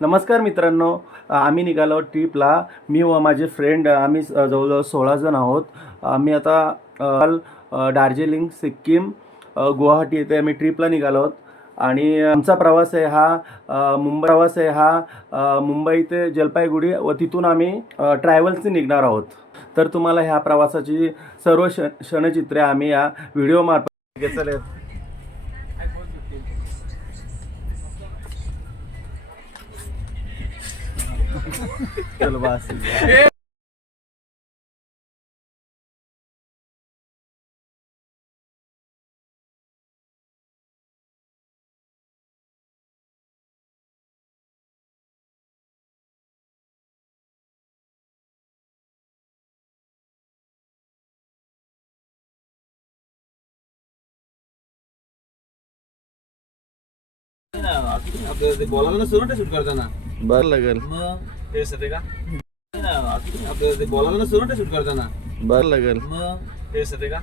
नमस्कार मित्रांनो, आम्ही निघालो ट्रिपला. मी व माझे फ्रेंड आम्ही जवळजवळ 16 जण आहोत. आम्ही आता दार्जिलिंग, सिक्कीम, गुवाहाटी येथे आम्ही ट्रिपला निघालो आहोत. आणि आमचा प्रवास आहे हा मुंबई ते जलपाईगुडी व तिथून आम्ही ट्रॅव्हल्सने निघणार आहोत. तर तुम्हाला ह्या प्रवासाची सर्व क्षणचित्रे आम्ही या व्हिडिओमार्फत घेतले. चलो बस. आपल्याला बोलायला सुरू शूट करताना बरं लागेल. मग ते सध्या का आपल्याला बोलायला सुरू शूट करताना बरं लागेल. मग ते सध्या का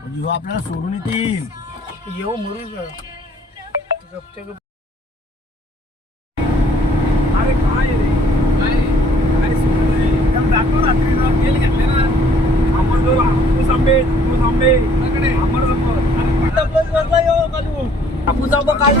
म्हणजे आपल्याला सोडून येतील येऊ मरून अरे काय रे काय सोडून दाखव रात्री तेल घेतले ना आपण जो हापूस आंबे आम्हाला हापूस आंबा काय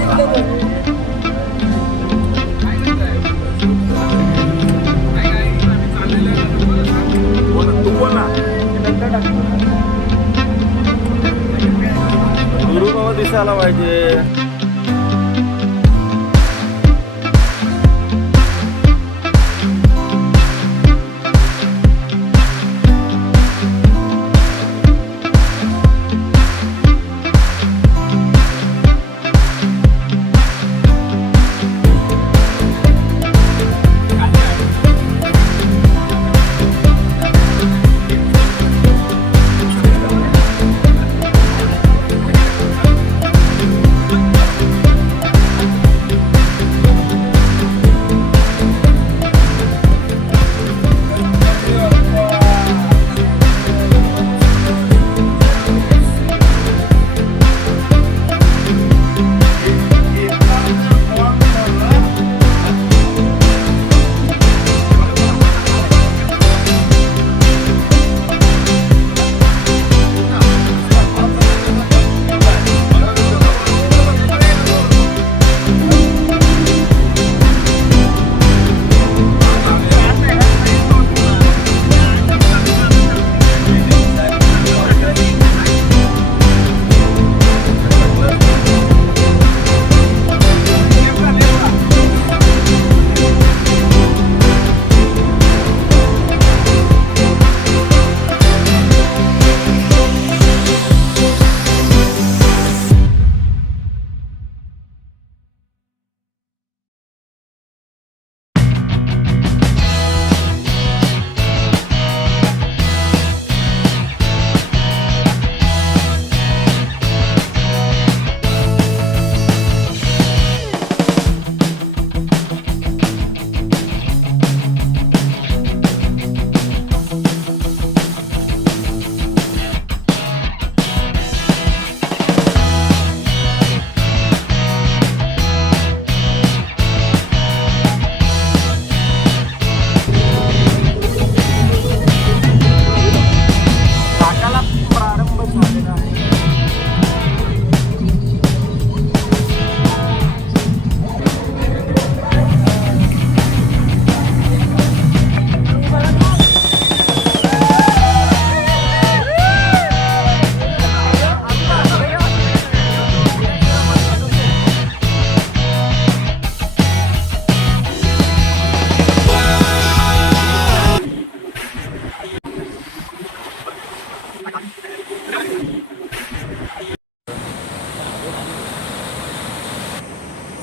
गुरुबाबा दिसायला पाहिजे.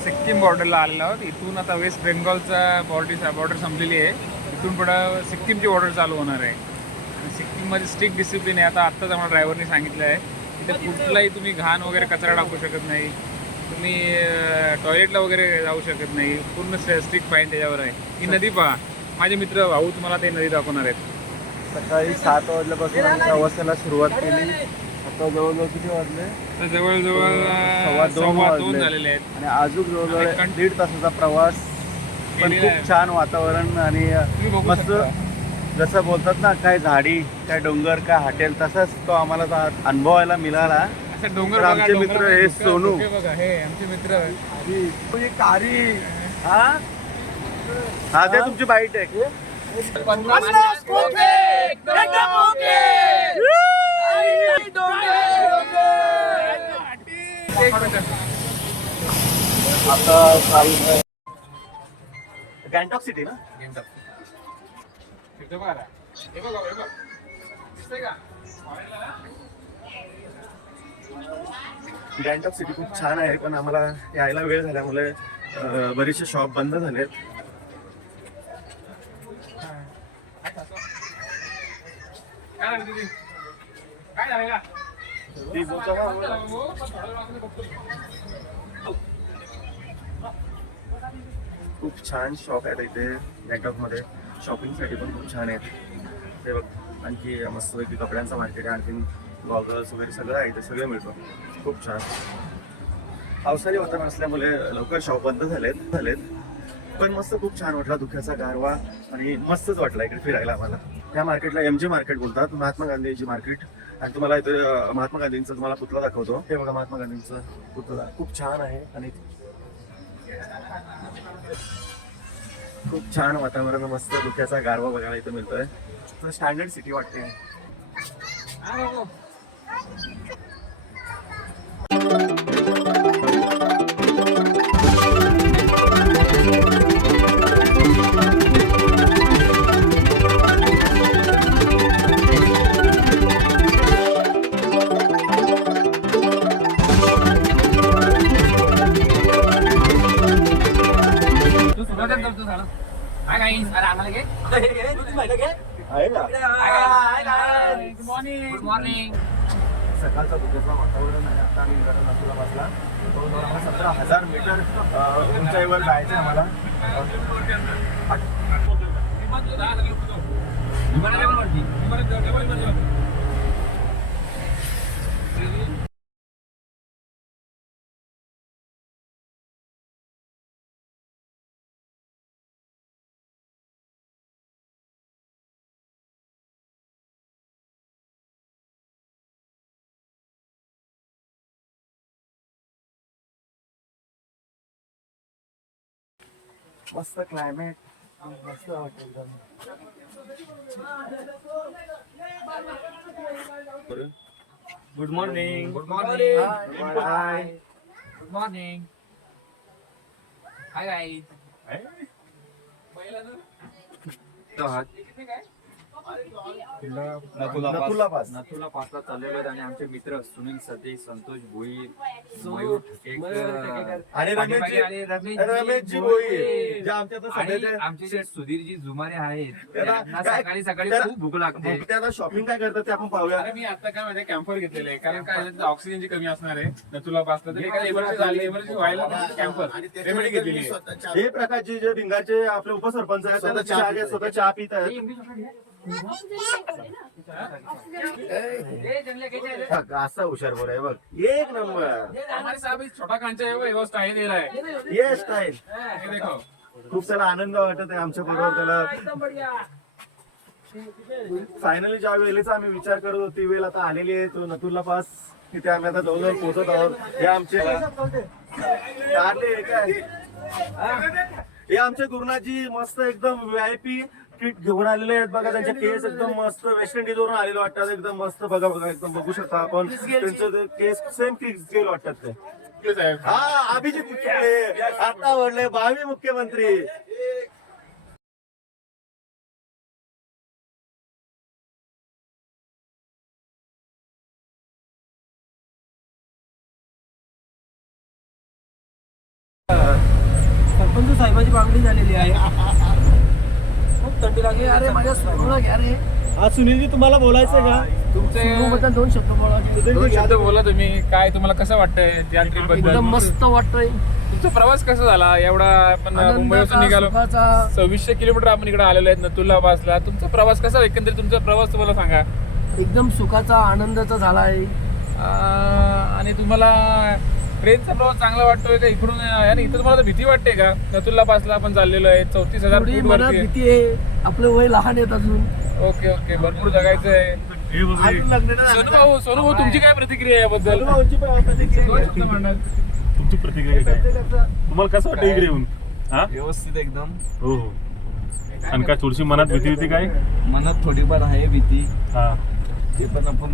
सिक्कीम बॉर्डरला आलेलो आहोत. इथून आता वेस्ट बेंगॉलचा बॉर्डर संपलेली आहे. इथून पुढं सिक्कीमची बॉर्डर चालू होणार आहे. आणि सिक्कीममध्ये स्ट्रिक्ट डिसिप्लिन आहे. आत्ताच आम्हाला ड्रायव्हरने सांगितलं आहे तिथे कुठलाही तुम्ही घाण वगैरे कचरा टाकू शकत नाही, तुम्ही टॉयलेटला वगैरे जाऊ शकत नाही. पूर्ण स्ट्रिक्ट फाईन त्याच्यावर आहे. ही नदी पहा, माझे मित्र भाऊ तुम्हाला ते नदी दाखवणार आहेत. सकाळी 7 वाजल्यापासून आम्ही प्रवासाला सुरुवात केली. आता जवळजवळ किती वाजले? तर जवळजवळ सव्वा 2 वाजले. झालेले आहेत. आणि अजून जवळजवळ आणि 1.5 तासाचा प्रवास, पण केलेला आहे. खूप छान वातावरण आणि तुम्ही बघू मस्त. शकता. जसं बोलतात ना, काय झाडी, काय डोंगर, काय हॉटेल, तसाच तो आम्हाला तो अनुभवायला मिळाला. असं डोंगर तर बघा, आमचे डोंगरावर मित्र हे धुके- सोनू. धुके बघा, हे आमचे मित्र कारी हा ते तुमची बाईट आहे. आता गँगटॉक सिटी ना. तिथं बघा. हे बघा, हे बघा. दिसतंय का? गँगटॉक सिटी खूप छान आहे, पण आम्हाला यायला वेळ झाल्यामुळे बरेचसे शॉप बंद झालेत. काय झालं दीदी? काय झालं का? ती बोलतो खूप छान शॉप आहेत इथे गँगटॉक मध्ये. शॉपिंगसाठी पण खूप छान आहेत ते बघ. आणखी मस्तपैकी कपड्यांचं मार्केट आहे, आणखी गॉगल्स वगैरे सगळं आहे, ते सगळं मिळतं. खूप छान. पावसाळी वातावरण असल्यामुळे लवकर शॉप बंद झालेत, पण मस्त खूप छान वाटला. धुक्याचा गारवा आणि मस्तच वाटला इकडे फिरायला आम्हाला. या मार्केटला MG मार्केट बोलतात, महात्मा गांधींची मार्केट. आणि तुम्हाला इथे महात्मा गांधींचा तुम्हाला पुतळा दाखवतो. हे बघा महात्मा गांधींचा पुतळा खूप छान आहे आणि खूप छान वातावरण, मस्त धुक्याचा गारवा बघायला इथं मिळतोय. स्टँडर्ड सिटी वाटते. आहे का? Good morning. सकाळचा धुक्याचा वातावरण आहे. आता आम्ही निघालो नागपूरला बसला. जवळजवळ आम्हाला 17,000 मीटर उंचाईवर जायचं आहे आम्हाला. मस्त क्लायमेट, मस्त वाटतं एकदम. Good morning. Good morning. Hi. Good morning. Hi guys. Nathula pass. नथुला पासला चाललेलो आहेत आणि आमचे मित्र सुनील सदेश, संतोष भोई, मयूर ठेकेकर आणि रमेशजी भोई जे आमच्या तर आणि सध्याचे आमचे जे सुधीरजी जुमारे आहेत त्याला त्यांना काय- सकाळी सकाळी त्याला- खूप भूक लागते. ते आता शॉपिंग काय करतात ते आपण पाहूया. अरे मी आता काय माहिती कॅम्पर घेतलेलं आहे, कारण काय झालं, ऑक्सिजनची कमी असणार आहे. नथुला पासला तर एखादी इमर्जन्सी झाली, इमर्जन्सी व्हायला कॅम्पर रेमेडी घेतलेली आहे. हे प्रकारचे जे भिंगाचे आपले उपसरपंच आहेत त्यांना स्वतः चहा पित आहेत. असा हुशार बोल आहे बघ, एक नंबर. हमारे साहब इस छोटा कांचा है वो स्टाइल दे रहा है. ये स्टाईल ये देखो. खूप त्याला आनंद वाटत आहे आमच्या बरोबर. त्याला फायनली ज्या वेळेचा आम्ही विचार करत होतो ती वेळ आता आलेली आहे. तो नथुला पास तिथे आम्ही आता जवळजवळ पोहोचत आहोत. हे आमचे हे आमचे गुरुनाथजी मस्त एकदम VIP किट घेऊन आलेले आहेत. बघा त्यांचे केस एकदम मस्त वेस्ट इंडिज वरून आलेले वाटतात. एकदम मस्त बघा बघा एकदम बघू शकता आपण. त्यांचे ते केस सेम केस वाटतात ते. क्यों साहब? हा अभिजित मुख्यमंत्री आता वडले 22 मुख्यमंत्री. सरपंच साहेबाची बांगडी झालेली आहे. खूप थंडी लागली. अरे माझ्या सुरूला घ्या रे. हा सुनीलजी तुम्हाला बोलायचंय का? तुमचे सुरूबद्दल 2 शब्द बोला. दोन शब्द बोला तुम्ही. काय तुम्हाला कसं वाटतंय त्या ट्रिप बद्दल? एकदम मस्त वाटतंय. तुमचा प्रवास कसा झाला? एवढा आपण मुंबईपासून निघालो, 2600 किलोमीटर आपण इकडे आलेलो आहेत नथुला पासला. तुमचा प्रवास कसा, एकंदरीत तुमचा प्रवास तुम्हाला सांगा. एकदम सुखाचा आनंदाचा झाला आहे. आणि तुम्हाला ट्रेनचा प्रवास चांगला वाटतोय का इकडून? आणि इथं तुम्हाला भीती वाटते का? नथुला पासला आपण चाललेलो आहे, 34,000 थोडी फूट मनात वरती. भीती आहे, आपलं वय लहान आहेत अजून. ओके ओके, भरपूर जगायचं आहे. सोनू भाऊ तुमची काय प्रतिक्रिया आहे याबद्दल? तुमची प्रतिक्रिया काय? तुम्हाला कसं वाटतं इकडे येऊन? हा, व्यवस्थित एकदम. हो हो. आणि काय थोडीशी मनात भीती होती काय? मनात थोडीफार आहे भीती. हा, ते पण आपण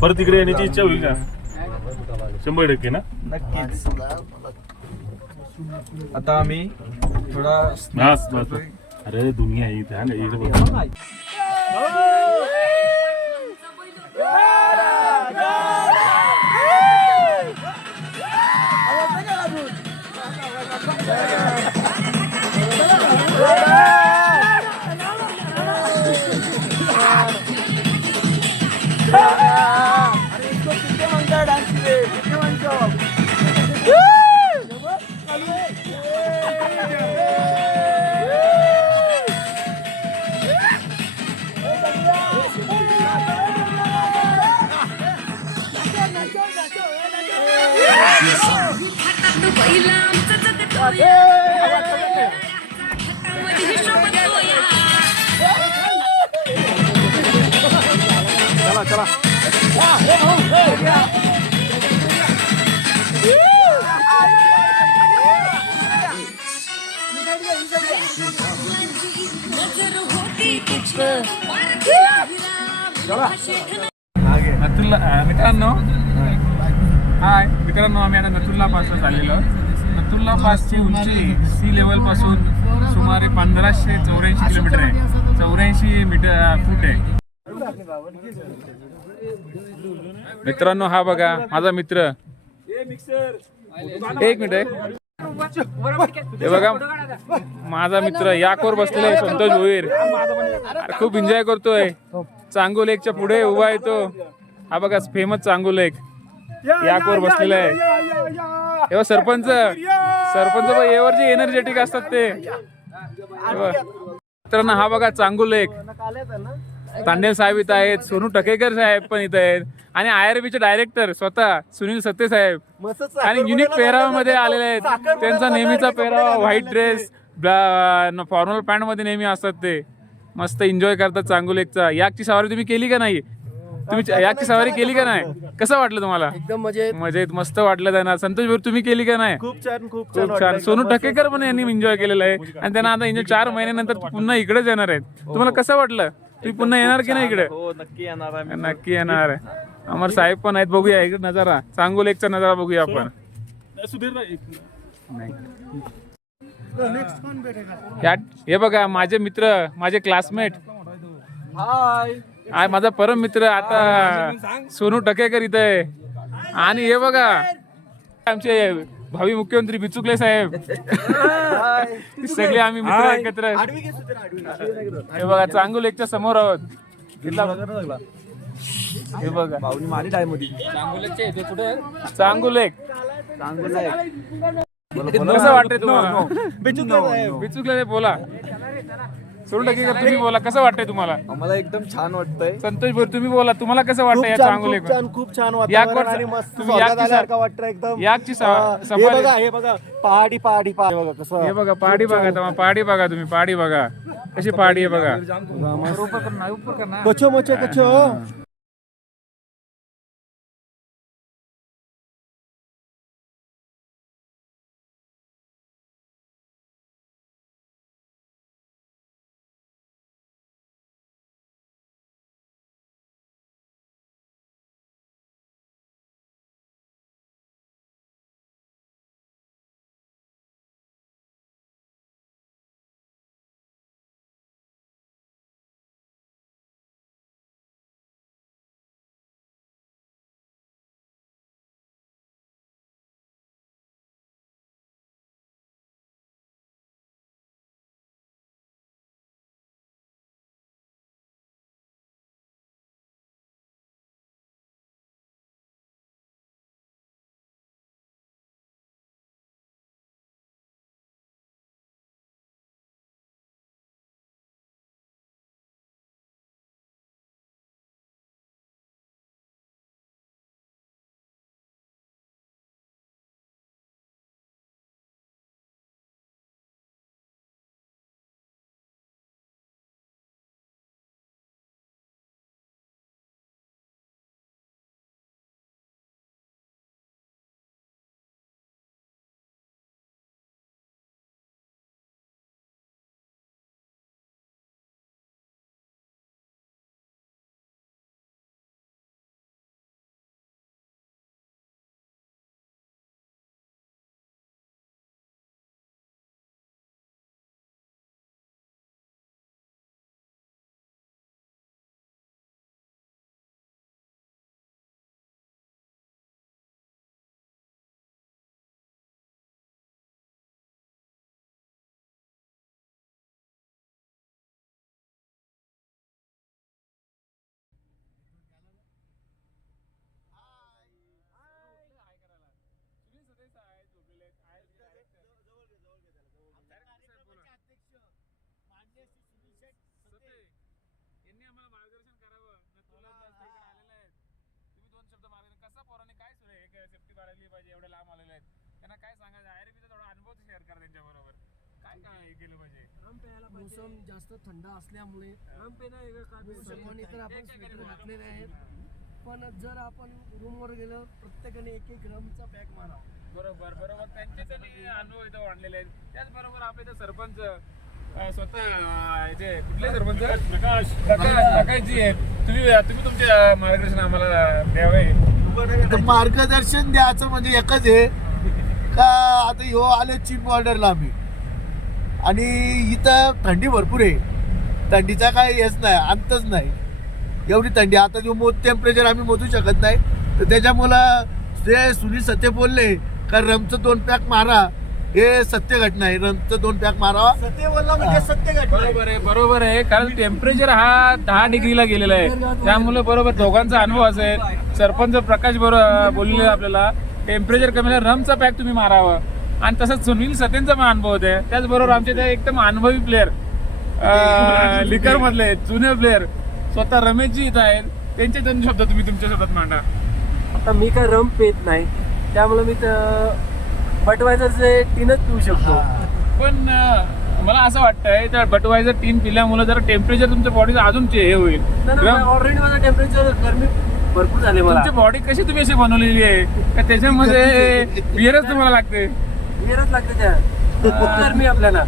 परत इकडे येण्याची इच्छा होईल का? 100% ना. नक्कीच. आता आम्ही थोडा बस बस. अरे दुनिया आहे इथे, हा ना, इकडे बघ. मित्रांनो, हाय मित्रांनो, आम्ही आता नथुला पासला चाललेलो आहोत. नथुला पासची उंची सी लेवल पासून सुमारे 1584 किलोमीटर आहे, 84 फूट आहे. मित्रांनो, हा बघा माझा मित्र. एक मिनिट आहे, हे बघा माझा मित्र याकवर बसलेला आहे, संतोष भोईर. खूप एन्जॉय करतोय. चांगू लेकच्या पुढे उभा आहे तो. हा बघा फेमस चांगू लेक, याकवर बसलेला आहे. तेव्हा सरपंच यावर जे एनर्जेटिक असतात ते. मित्रांनो, हा बघा चांगू लेक. तांडेल साहेब इथं आहेत, सोनू टकेकर साहेब पण इथं आहेत, आणि IRB चे डायरेक्टर स्वतः सुनील सत्ते साहेब. आणि युनिक पेहरावामध्ये आलेले आहेत. त्यांचा नेहमीचा पेहरावा व्हाईट ड्रेस, फॉर्मल पॅन्ट मध्ये नेहमी असतात ते. मस्त एन्जॉय करतात चांगू लेकचा. याकची सवारी तुम्ही केली का नाही? तुम्ही याकची सवारी केली का नाही? कसं वाटलं तुम्हाला? एकदम मजेत, मस्त वाटलं त्यांना. संतोष भाऊ तुम्ही केली का नाही? खूप छान खूप खूप छान. सोनू टकेकर पण यांनी एन्जॉय केलेलं आहे, आणि त्यांना आता 4 महिन्यानंतर पुन्हा इकडेच येणार आहेत. तुम्हाला कसं वाटलं? तुम्ही पुन्हा येणार की नाही इकडे? हो, नक्की येणार आम्ही. नक्की येणार आहे. अमर साहेब पण आहेत, बघूया इकडे नजारा, चांगू लेकचा नजारा बघूया आपण. हे बघा माझे मित्र, माझे क्लासमेट. हाय माझा परम मित्र आता सोनू टकेकर इथे आहे. आणि हे बघा आमचे भावी मुख्यमंत्री बिचुकले साहेब. सगळे आम्ही मित्र एकत्र. हे बघा चांगू लेकच्या समोर आहोत. हे बघा चांगू लेक. कसं वाटतंय तुम्हाला? बिचुकले बोला. सोनू टकेकर तुम्ही बोला, कसं वाटतंय तुम्हाला? आम्हाला एकदम छान वाटतंय. संतोष भाऊ तुम्ही बोला, तुम्हाला कसं वाटतं या चांगू लेक? खूप छान याकवर वातावरण आणि मस्त तुम्ही याकची स्वर्गासारखं वाटतं एकदम. याकची हे सफारी. बघा हे बघा पहाडी पहाडी पहाडी बघा कसं. हे बघा पहाडी बघा, पहाडी बघा तुम्ही, पहाडी बघा कशी पहाडी आहे बघा. कचो मचो कचो. पाहिजे, एवढे लांब आलेले आहेत, त्यांना काय सांगायचं? आयआरबीचा थोडा अनुभव शेअर करा त्यांच्या बरोबर. काय काय हे केलं पाहिजे? मोसम जास्त थंड असल्यामुळे सर्वांनी तर आपण स्वेटर घातलेले आहेत, पण जर आपण रूमवर गेलो प्रत्येकाने एक एक रमचा पॅक मारा. बरोबर बरोबर, त्यांचे त्यांनी अनुभव इथं आणलेले आहेत. त्याचबरोबर आपले इथं सरपंच स्वतः याचे कुठले सरपंच प्रकाशजी आहेत. तुम्ही तुमचे मार्गदर्शन आम्हाला द्यावे. तर मार्गदर्शन द्यायचं म्हणजे एकच आहे का आता ह्यो आले चीन बॉर्डरला आम्ही, आणि इथं थंडी भरपूर आहे. थंडीचा काय हेच नाही, अंतच नाही. एवढी थंडी आता जो टेम्परेचर आम्ही मोजू शकत नाही. तर त्याच्यामुळं जे सुनील सत्य बोलले का रमचं 2 पॅक मारा, हे सत्य घटना आहे. रमचं 2 पॅक मारावा, सत्य बोलला म्हणजे सत्य घटना. बरोबर आहे, कारण टेम्परेचर हा 10 डिग्रीला गेलेला आहे. त्यामुळे बरोबर दोघांचा अनुभव असेल. सरपंच प्रकाश बरोबर बोलले आपल्याला टेम्परेचर कमी रमचा पॅक तुम्ही मारावं. आणि तसंच सुनील सत्यांचा पण अनुभव होते. त्याचबरोबर आमचे ते एकदम अनुभवी प्लेअर लिकर मधले जुने प्लेअर स्वतः रमेशजी इथं आहेत. त्यांचे 2 शब्द तुम्ही तुमच्या शब्दात मांडा. आता मी काय रम पेत नाही, त्यामुळे मी बटवायझरचे टीनच पिऊ शकतो. पण मला असं वाटतंय त्या बटवायझर 3 पिल्यामुळे जरा टेम्परेचर तुमच्या बॉडीचं अजून हे होईल. ऑलरेडी माझा टेम्परेचर गरमी भरपूर झाले मला. तुमची बॉडी कशी तुम्ही अशी बनवलेली आहे का त्याच्यामध्ये बिअरच तुम्हाला लागते? बिअरच लागते त्या गरमी आपल्याला.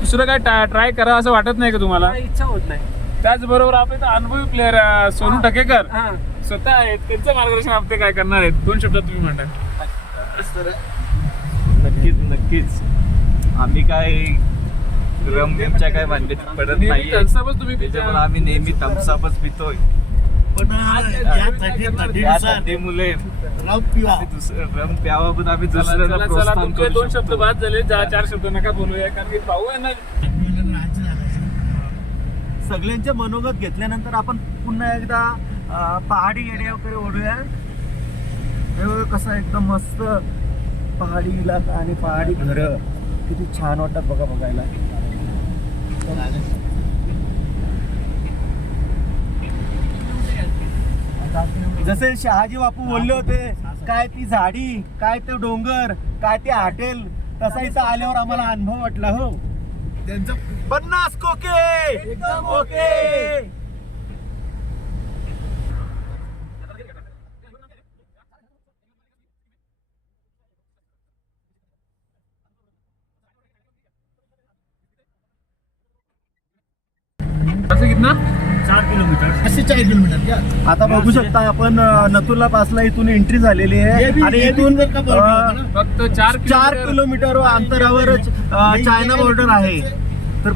दुसरं काय ट्राय करा असं वाटत नाही का तुम्हाला? काही इच्छा होत नाही. त्याचबरोबर आपले इथं अनुभवी प्लेअर सोनू टकेकर हा, स्वतः आहेत. त्यांचं मार्गदर्शन आपले काय करणार आहेत? 2 शब्दात तुम्ही म्हणता. नक्कीच आम्ही काय रमच्या काय भानगडीत पडत नेहमी नाहीये. थम्सअपच तुम्ही त्याच्यामुळे आम्ही नेहमी थम्सअपच पितोय. पण या थंडीनुसार मुले रम पिवा. रम प्यावा, पण आम्ही चला दुसऱ्याला चला प्रोत्साहन तुमचे करू 2 शब्द शकतो. बाद झाले. 4 शब्द नका बोलूया, कारण की पाहू आहे ना. सगळ्यांचे मनोगत घेतल्यानंतर आपण पुन्हा एकदा पहाडी एरियाकडे ओढूया. हे बघा कसं एकदम मस्त पहाडी इलाका आणि पहाडी घरं किती छान वाटतात बघा बघायला. जसे शहाजी बापू बोलले होते, काय ती झाडी, काय ते डोंगर, काय ते हॉटेल, तसा इथं आल्यावर आम्हाला अनुभव वाटला. हो, त्यांचं 50 कोके एकदम ओके. असं कितना 4 किलोमीटर, असे 4 किलोमीटर या. आता बघू शकता आपण नथुला पासला इथून एंट्री झालेली आहे आणि इथून फक्त 4 किलोमीटर अंतरावरच चायना बॉर्डर आहे. तर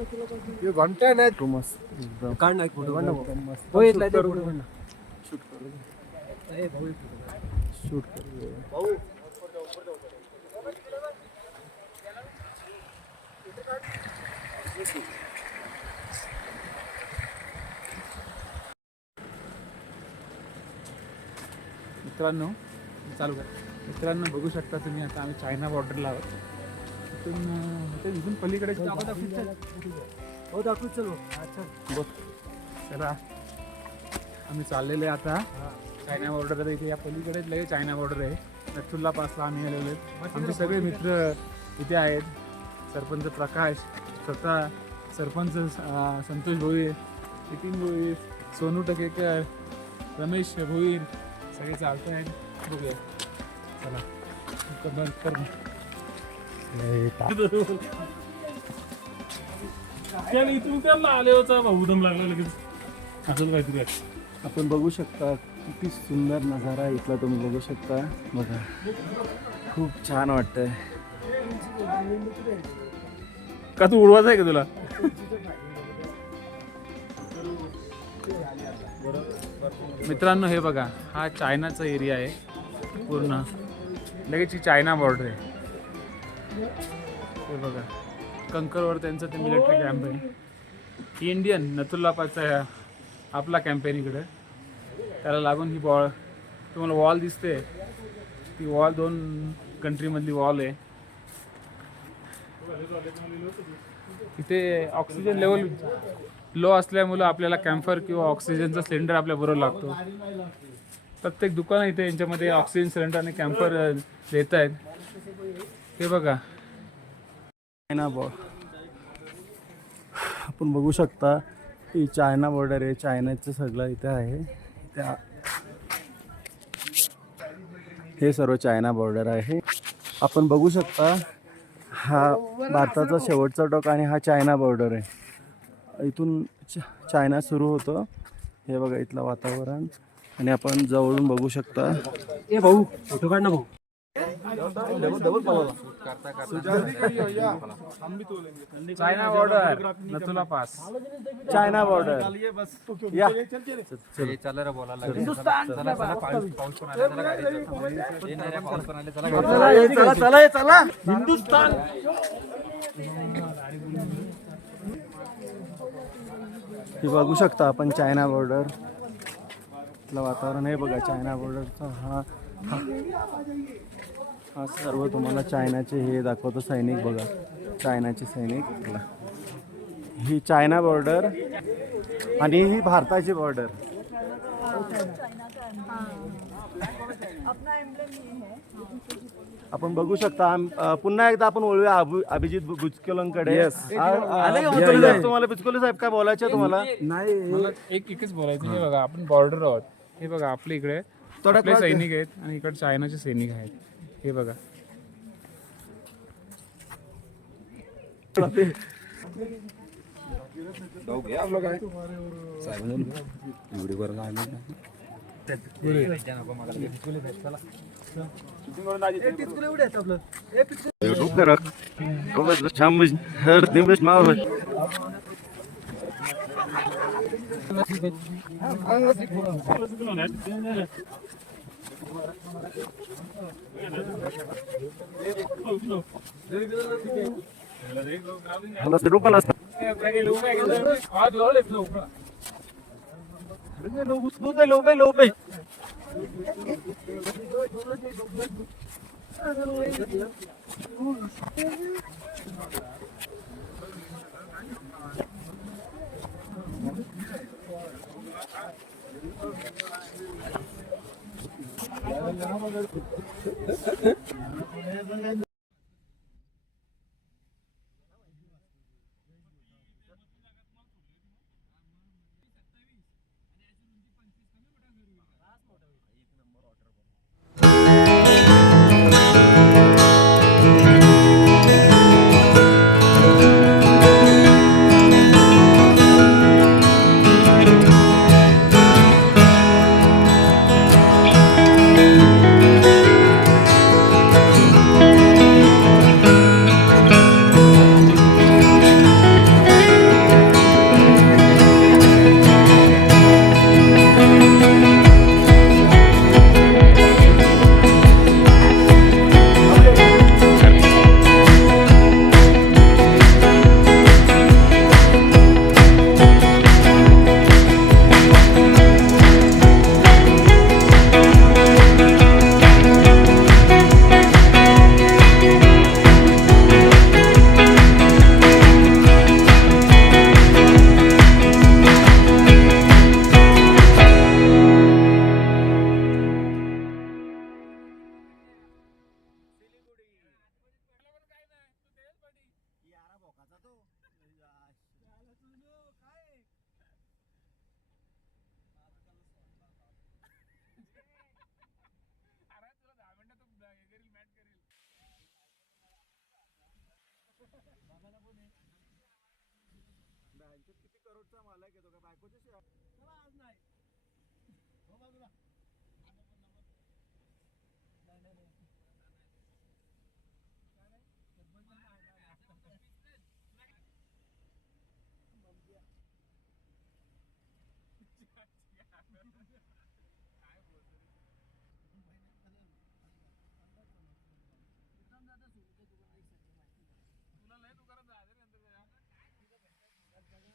घंटा नाही तू मस्त एकदम काढ नाही फोटो काढ मस्त हो इथला फोटो काढ शूट कर. मित्रांनो चालू कर. मित्रांनो बघू शकता तुम्ही आता आम्ही चायना बॉर्डरला आहोत. इथून पलीकडे हो दाखवू चलो अच्छा चला आम्ही चाललेले आता चायना बॉर्डर इथे या पलीकडेच लगे चायना बॉर्डर आहे. नथुल्ला पासला आम्ही आलेलो आहेत. आमचे सगळे मित्र इथे आहेत. सरपंच प्रकाश, स्वतः सरपंच संतोष भोईर, नितीन भोईर, सोनू टकेकर, रमेश भोईर सगळे चालत आहेत. बघूया चला बंद कर. इथून त्यांना आले होता भाऊदम लागला लगेच असं काहीतरी. आपण बघू शकता किती सुंदर नजारा आहे इथला. तुम्ही बघू शकता बघा, खूप छान वाटतंय. का तू उडवायचं आहे का तुला? मित्रांनो हे बघा, हा चायनाचा एरिया आहे पूर्ण. लगेच ही चायना बॉर्डर आहे. हे बघा कंकरवर त्यांचं ते मिलिटरी कॅम्प आहे. इंडियन नथुल्ला पासचा आपला कॅम्पेन इकडे. त्याला लागून ही तुम्हाला वॉल दिसते. ती वॉल 2 कंट्रीमधली वॉल आहे. इथे ऑक्सिजन लेवल लो असल्यामुळं आपल्याला कॅम्फर किंवा ऑक्सिजनचा सिलेंडर आपल्याबरोबर लागतो. प्रत्येक दुकान इथे यांच्यामध्ये ऑक्सिजन सिलेंडर आणि कॅम्फर देत आहेत. हे बघा चायना आपण बघू शकता ही चायना बॉर्डर आहे. चायनाचं सगळं इथे आहे. त्या हे सर्व चायना बॉर्डर आहे. आपण बघू शकता हा भारताचा शेवटचा टोक आणि हा चायना बॉर्डर आहे. इथून चायना सुरू होतं. हे बघा इथलं वातावरण आणि आपण जवळून बघू शकता. ए भाऊ फोटो काढ ना भाऊ. चायना बॉर्डर नथुला पास. चायना बॉर्डर या हे चला रे बोलायला लागले. चला चला पाऊस पण आला. चला गाडी पाऊस पण आले. चला गाडी. चला हिंदुस्तान हे बघू शकता आपण चायना बॉर्डर इथलं वातावरण. हे बघा चायना बॉर्डरचा हा सर्व तुम्हाला चायनाचे हे दाखवतो सैनिक. बघा चायनाचे सैनिक. ही चायना बॉर्डर आणि ही भारताची बॉर्डर. आपण बघू शकता. पुन्हा एकदा आपण वळूया अभिजित बुचकुलेंकडे. तुम्हाला बुचकुले साहेब काय बोलायचं आहे तुम्हाला? मला एकच बोलायचं. हे बघा आपण बॉर्डर आहोत. हे बघा आपल्या इकडे आपले सैनिक आहेत आणि इकडे चायनाचे सैनिक आहेत. हे बघा शेवटचा मालक येतो का बायकोच्या शेवट चला आज नाही हो बाजूला. नाही, नाही, नाही. काय नाही? तुला लय दुकानात जायचं नंतर जरा.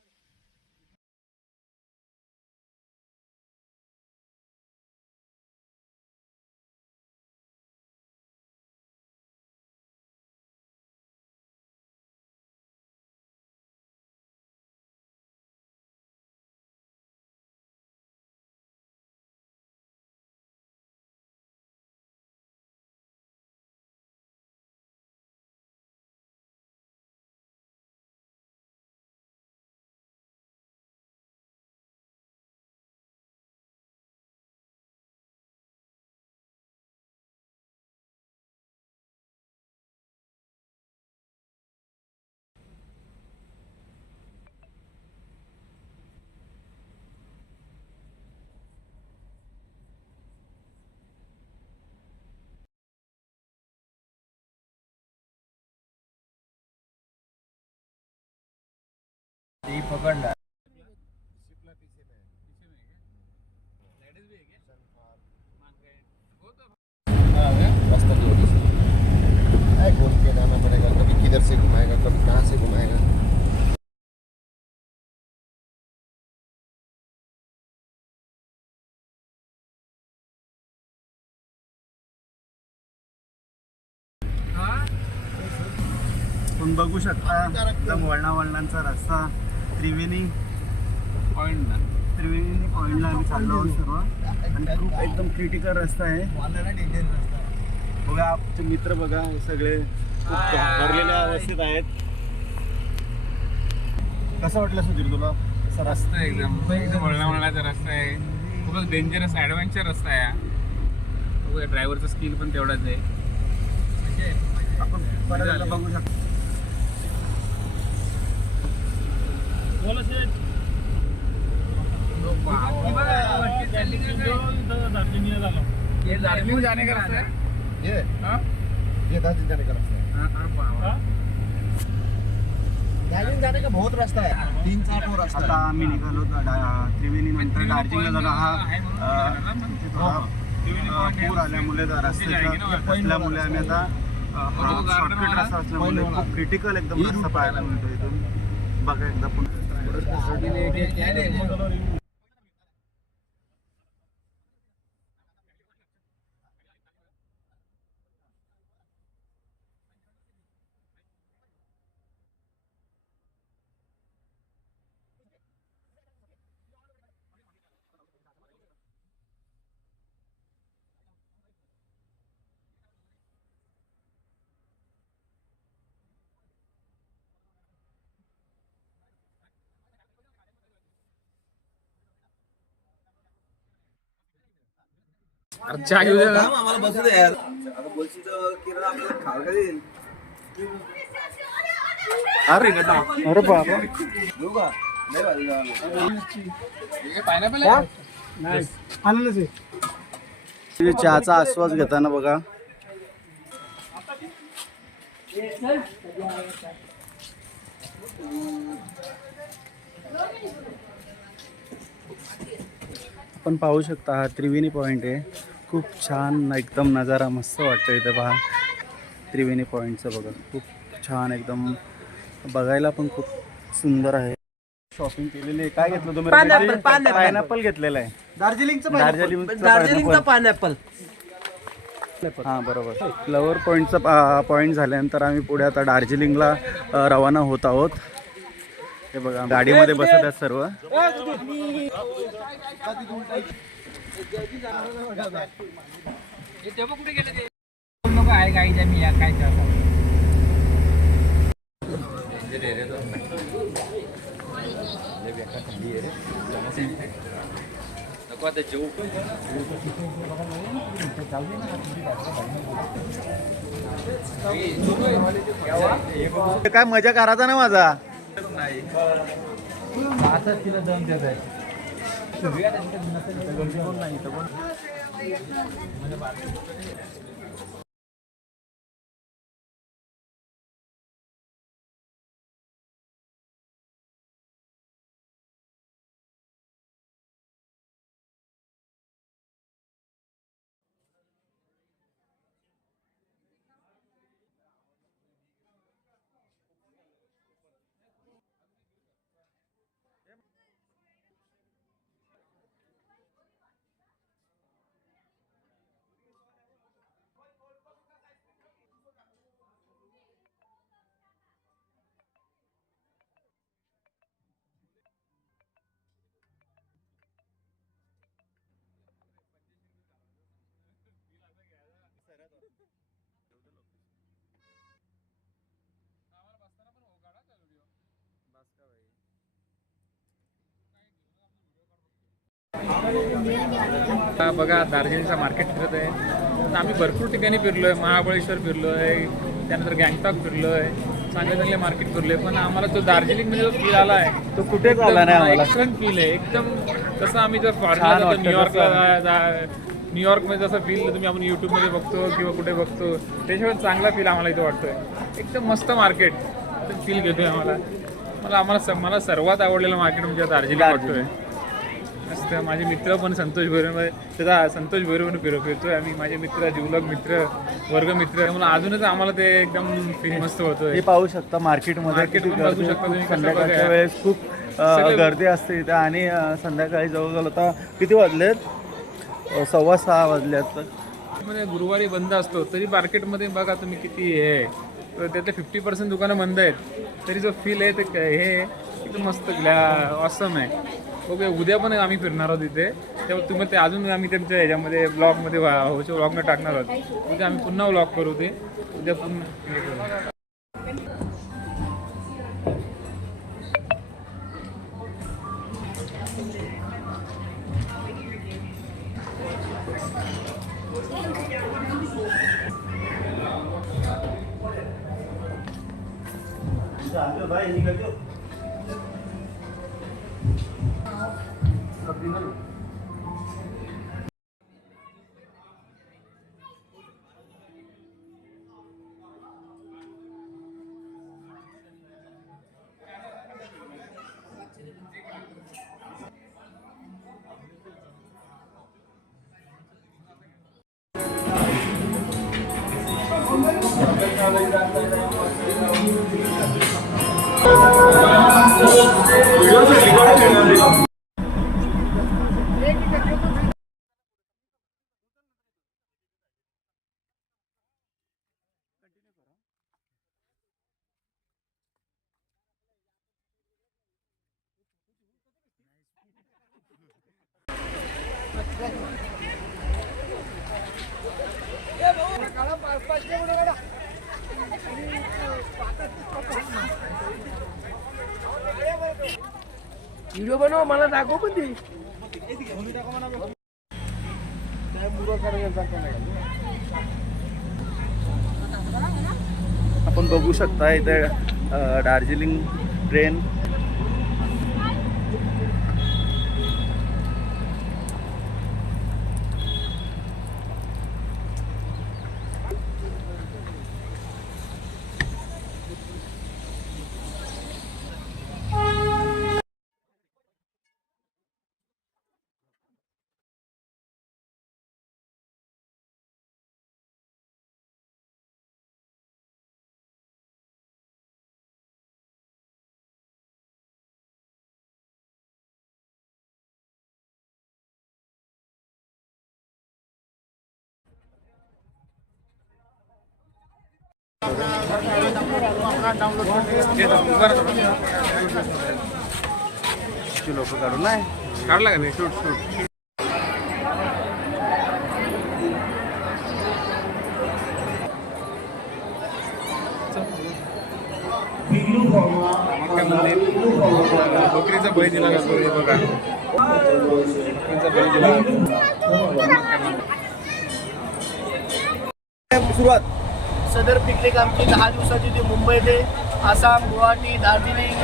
ती पकडला घूम के जाना पड़ेगा, कभी किधर से घुमाएगा, कभी कहाँ से घुमाएगा। तुम्ही बघू शकता एकदम वळणावळणांचा रस्ता त्रिवेणी पॉईंट ना त्रिवेणी पॉईंटला आम्ही चाललो आहोत सर्व आणि खूप एकदम क्रिटिकल रस्ता आहे. बघा आमचे मित्र बघा हे सगळे खूप भरलेल्या अवस्थेत आहेत. कसं वाटलं सुधीर तुला असा रस्ता? रस्ता एकदम वळणावळणाचा रस्ता आहे. खूपच डेंजरस ॲडव्हेंचर रस्ता आहे हा. ड्रायव्हरचं स्किल पण तेवढाच आहे. आपण परत बघू शकतो. ये दार्जिलिंग जाने का रास्ता है. ये दार्जिलिंग जाने का रास्ता है। दार्जिलिंग जाने का बहुत रास्ता है, 3-4 और रास्ता आता आम्ही निघालो त्रिवेणी नंतर दार्जिलिंगला जाणं हा तिथे थोडा पूर आल्यामुळे रस्त्याच्या असल्यामुळे आम्ही आता शॉर्टकट रस्ता असल्यामुळे खूप क्रिटिकल एकदम रस्ता पाहायला मिळतो इथून. बघा एकदा पुन्हा चहा घेऊ दे. आम्हाला बसू दे यार. आता बोलशी तर किरण आपल्याला खाल का देईल. अरे बाबा घेऊ का? लय भारी झालं. पायनॅपल आहे. चहाचा आस्वाद घेताना बघा पण पाहू शकता हा त्रिवेणी पॉईंट आहे. खूप छान एकदम नजारा मस्त वाटतो इथे पहा. त्रिवेणी पॉईंटचं बघा खूप छान एकदम बघायला पण खूप सुंदर आहे. शॉपिंग केलेली आहे. काय घेतलं तुम्ही? पायनॅपल घेतलेलं आहे. दार्जिलिंगचा पायनॅपल. हां बरोबर. फ्लॉवर पॉईंटचा पॉईंट झाल्यानंतर आम्ही पुढे आता दार्जिलिंगला रवाना होत आहोत. हे बघा गाडीमध्ये बसत आहेत सर्व. कुठे गेले ते लोक आहे गाईच्या मी या काय नको आता जेऊ. काय मजा करायचा ना माझा. असंच तिला दम देत आहे आता बघा दार्जिलिंगचा मार्केट फिरत आहे. तर आम्ही भरपूर ठिकाणी फिरलो आहे. महाबळेश्वर फिरलो आहे, त्यानंतर गँगटॉक फिरलो आहे, चांगले चांगले मार्केट फिरलो आहे. पण आम्हाला तो दार्जिलिंगमध्ये जो फील आला आहे तो कुठेच आला नाही आम्हाला. एक्सलंट फील आहे एकदम. तसं आम्ही जर फॉरेनला जातो न्यूयॉर्कला न्यूयॉर्कमध्ये जसं फील तुम्ही आपण यूट्यूबमध्ये बघतो किंवा कुठे बघतो त्याच्यावर चांगला फील आम्हाला इथं वाटतोय. एकदम मस्त मार्केट फील घेतोय मला सर्वात आवडलेलं मार्केट म्हणजे दार्जिलिंग वाटतोय. मस्त. माझे मित्र पण संतोष भैरवमध्ये त्याचा संतोष भैरवमध्ये फिरतोय आम्ही. माझे मित्र जीवलग मित्र वर्गमित्र त्यामुळे अजूनच आम्हाला ते एकदम फील मस्त होतोय. हे पाहू शकता मार्केटमध्ये मार्केट किती पण बघू गर्दी. शकता तुम्ही कसं संध्याकाळच्या बघा. वेळेस खूप गर्दी असते इथे. आणि संध्याकाळी जवळजवळ आता किती वाजलेत? 6:15 वाजलेत. मध्ये गुरुवारी बंद असतो तरी मार्केटमध्ये बघा तुम्ही किती हे तर त्यातले 50% दुकानं बंद आहेत तरी जो फील आहे ते हे एकदम मस्त ऑसम आहे. ओके उद्या पण आम्ही फिरणार आहोत इथे तेव्हा तुम्ही ते अजून आम्ही त्यांच्या ह्याच्यामध्ये ब्लॉगमध्ये ब्लॉगमध्ये टाकणार आहोत. उद्या आम्ही पुन्हा ब्लॉग करू ते उद्या पुन्हा हे करू. व्हिडिओ बनव मला दाखव पण ती. आपण बघू शकता इथे दार्जिलिंग ट्रेन. लोक काढून नाही काढला का नाही शूट शूट बकरीचा बळी दिला जातो हे बघा. बकरीचा बळी दिला सुरुवात. सदर पिकनिक आमची 10 दिवसाची ती मुंबईत आहे. आसाम, गुवाहाटी, दार्जिलिंग,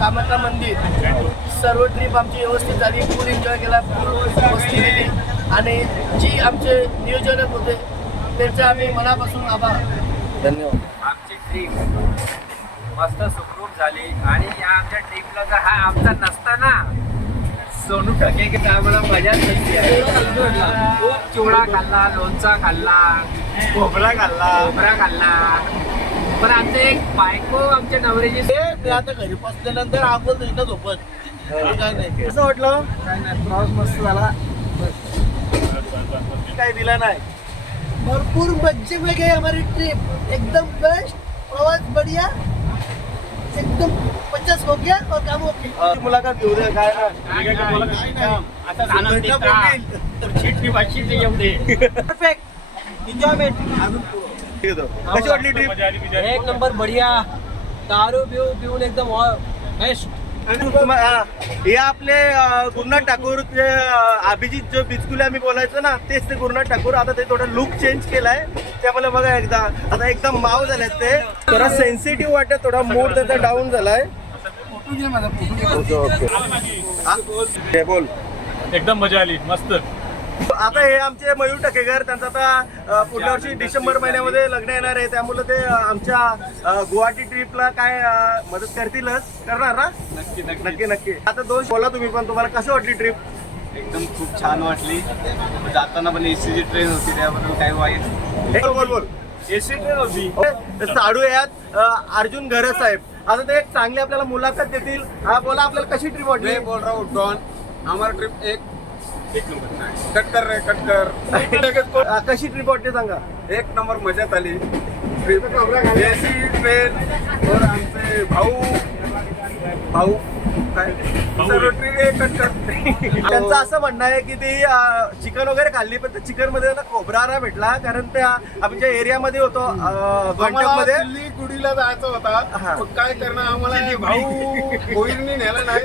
कामाख्या मंदिर सर्व ट्रिप आमची व्यवस्थित झाली. फुल एन्जॉय केला, फुल मस्ती केली आणि जी आमचे नियोजन होते त्याचे आम्ही मनापासून आभार. धन्यवाद. आमची ट्रिप मस्त सुखरूप झाली आणि या आमच्या ट्रिपला जर हा आमचा नसता ना सोनू ठगे की आम्हाला मजाच नसती आहे. खूप चिवडा खाल्ला, लोणचा खाल्ला, खोबरा खाल्ला. पण आमचे एक बायको आमच्या नवऱ्याची मी आता घरी पोचल्यानंतर आंघोळ इथं झोपत काय नाही. कसं वाटलं? काय नाही, प्रवास मस्त झाला. काय दिला नाही. भरपूर मजे में गई हमारी ट्रिप, एकदम बेस्ट, प्रवास बढ़िया, एकदम 50 हो गया और काम हो गया. मुलाखत घेऊ दे काय परफेक्ट एन्जॉयमेंट. कशी वाटली ट्रिप? एक नंबर बढ़िया. दारू पिऊन एकदम बेस्ट. हे आपले गुरुनाथ ठाकूर जे अभिजित जो बिचकुले आम्ही बोलायचो ना तेच ते गुरुनाथ ठाकूर. आता ते थोडं लुक चेंज केलाय त्यामुळे बघा एकदा आता एकदम माव झालेत ते. थोडा सेन्सिटिव्ह वाटत, थोडा मूड त्याचा डाऊन झालाय. बोल. एकदम मजा आली, मस्त. आता हे आमचे मयूर टकेकर, त्यांचं आता पुढल्या वर्षी डिसेंबर महिन्यामध्ये लग्न येणार आहे त्यामुळे ते आमच्या गुवाहाटी ट्रिपला काय मदत करणार ना? नक्की. आता दोन बोला तुम्ही पण, तुम्हाला कसं वाटली ट्रिप? एकदम खूप छान वाटली. जाताना पण एसीची ट्रेन होती त्याबद्दल काही वाईट. बोल. एसी ट्रेन होती. साडू यात अर्जुन घरे साहेब आता ते एक चांगली आपल्याला मुलाखत देतील. बोला आपल्याला कशी ट्रिप वाटली? मैं बोल रहा हूँ डॉन, हमारा ट्रिप एक नंबर. कट कर. कशी ट्रिप वाटते सांगा. एक नंबर मजात आली. एसी ट्रेन और आमचे भाऊ काय सर्व ट्रेन एकच करते. त्यांचं असं म्हणणं आहे की ती चिकन वगैरे खाल्ली पण त्या चिकन मध्ये ना खोबरा नाही भेटला कारण त्या आमच्या एरियामध्ये होतो गंटकमध्ये. गुडीला जायचं होता, काय करणार आम्हाला भाऊ होईल नेला नाही.